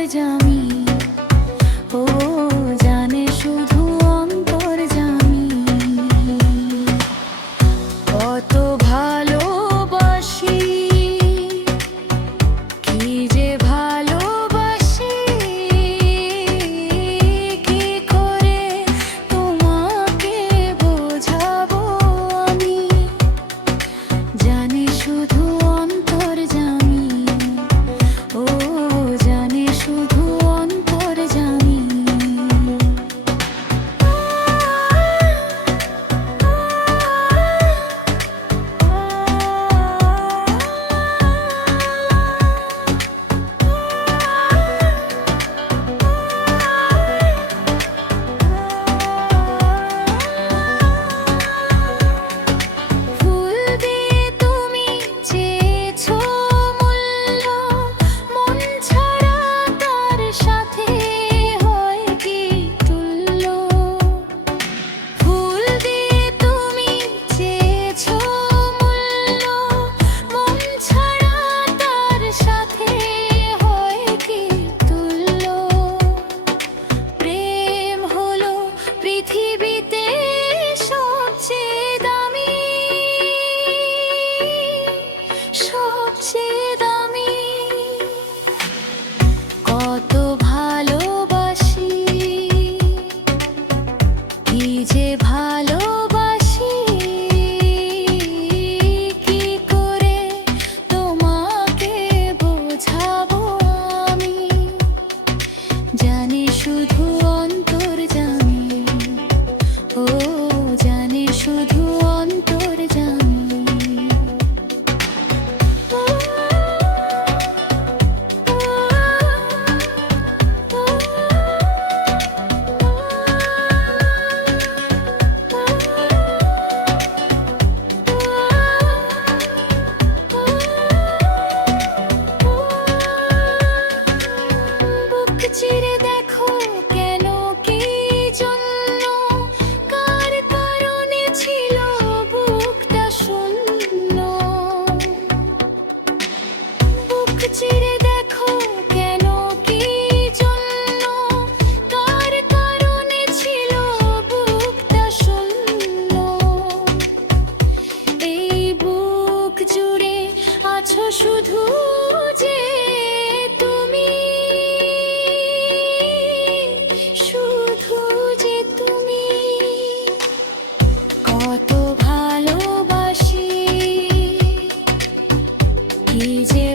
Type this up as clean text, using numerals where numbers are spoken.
অন্তর্যামী, ও জানে শুধু অন্তর্যামী। কত ভালোবাসি, কি যে ভালোবাসি, কি করে তোমাকে বোঝাবো আমি। জানি শুধু অন্তর্যামী, ও জানে শুধু অন্তর্যামী। ফুল দিয়ে তুমি চেয়েছো মূল্য, মন ছাড়া তার সাথে হয় কি তুল্য। ফুল দিয়ে তুমি চেয়েছো মূল্য, মন ছাড়া তার সাথে হয় কি তুল্য। প্রেম হলো পৃথিবীতে সবচেয়ে দামি, সবচেয়ে দামি। কত ভালোবাসি, কি যে ভালোবাসি, কি করে তোমাকে বোঝাবো আমি। জানি শুধু অন্তর্যামী, ও জানে শুধু অন্তর্যামী। বুক চিরে দেখো কেন কি জন্য, কার কারণে ছিল বুকটা শূন্য। বুক চিরে দেখো কেন কি জন্য, কার কারণে ছিল বুকটা শূন্য। এই বুক জুড়ে আছো শুধু যে তুমি, শুধু যে তুমি। কত ভালোবাসি, কি যে